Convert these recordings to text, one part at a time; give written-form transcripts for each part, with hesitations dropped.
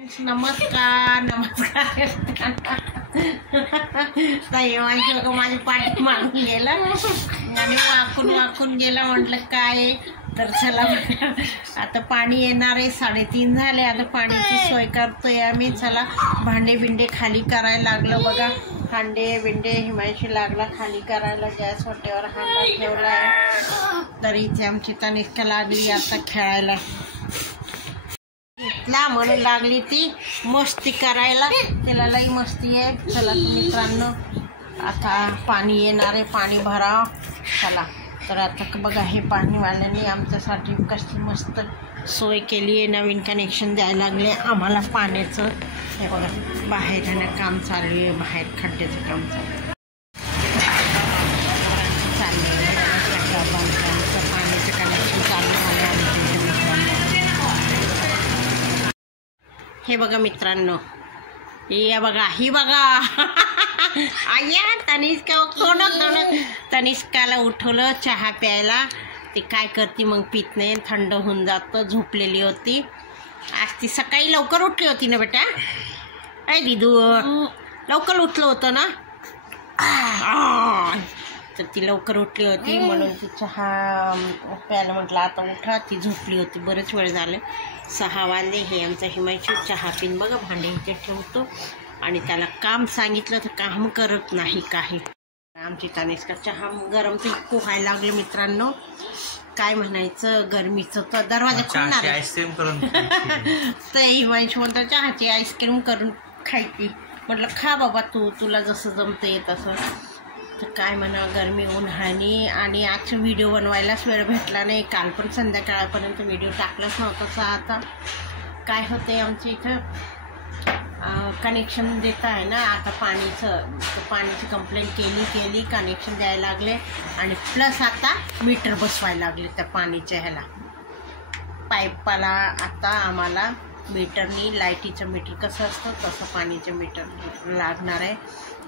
नमस्कार नमस्कार हिमांशू बघा माझी पाठी मागून गेला आणि वाकून गेला. म्हटलं काय तर चला आता पाणी येणार आहे. 3:30 झाले. आता पाण्याची सोय करतोय आम्ही. चला भांडे बिंडे खाली करायला लागलं बघा. हांडे बिंडे हिमांशी लागला खाली करायला. गॅस वाटेवर हांडा ठेवला आहे. तर इथे आमची तनिष्का लागली आता खेळायला. इथला म्हणून लागली ती मस्ती करायला. त्याला लई मस्ती आहे. चला मित्रांनो आता पाणी येणार आहे. पाणी भराव चला. तर आता बघा हे पाणीवाल्यांनी आमच्यासाठी कशी मस्त सोय केली आहे. नवीन कनेक्शन द्यायला लागले आम्हाला पाण्याचं. हे बघा बाहेर जाणं काम चालू आहे. बाहेर खड्ड्याचं काम चालू आहे. पाण्याचं कनेक्शन चालू झालं आहे. हे बघा मित्रांनो हे बघा ही बघा आया तनिष्काला उठवलं चहा प्यायला. ती काय करते मग पित नाही. थंड होऊन जातं. झोपलेली होती आज ती. सकाळी लवकर उठली होती ना बेटा. काय दिदू लवकर उठलं होतं ना. तर ती लवकर उठली होती म्हणून ती चहा प्यायला म्हटलं आता उठा. ती झोपली होती बरेच वेळ झाले. 6 वाजले. हे आमचा हिमांशू चहा पिन बघा भांडे इथे ठेवतो आणि त्याला काम सांगितलं तर काम करत नाही काही. आमची तनिष्का चहा गरम तर व्हायला लागले मित्रांनो. काय म्हणायचं गरमीचं. तर दरवाजा खोलणार आईस्क्रीम करून तर हिमांशू म्हणतो चहाची आईस्क्रीम करून खायची. म्हटलं खा बाबा तुला जसं जमते तसं. तर काय म्हणा गरमी उन्हाळी. आणि आज व्हिडिओ बनवायलाच वेळ भेटला नाही. काल पण संध्याकाळपर्यंत व्हिडिओ टाकलाच नव्हता. आता काय होते आमच्या इथं कनेक्शन देत आहे ना आता पाणीचं. तर पाण्याची कंप्लेंट केली कनेक्शन द्यायला लागले. आणि प्लस आता मीटर बसवायला लागले त्या पाणीच्या ह्याला पाईपाला. आता आम्हाला मीटरनी लाईटीचं मीटर कसं असतं तसं पाणीचं मीटर लागणार आहे.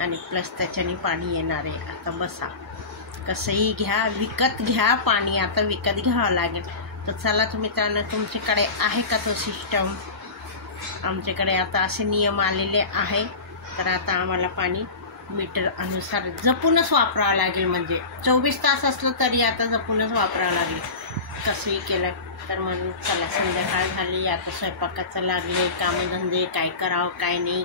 आणि प्लस त्याच्याने पाणी येणार आहे. आता बसा कसंही घ्या विकत घ्या पाणी. आता विकत घ्यावं लागेल. तर चला तुम्ही मित्रांनो तुमच्याकडे आहे का तो सिस्टम. आमच्याकडे आता असे नियम आलेले आहे. तर आता आम्हाला पाणी मीटर अनुसार जपूनच वापरावं लागेल. म्हणजे 24 तास असलं तरी आता जपूनच वापरावं लागेल. कसंही केलं तर म्हणून चला संध्याकाळ झाली. आता स्वयंपाकाचं लागले कामधंदे काय करावं काय नाही.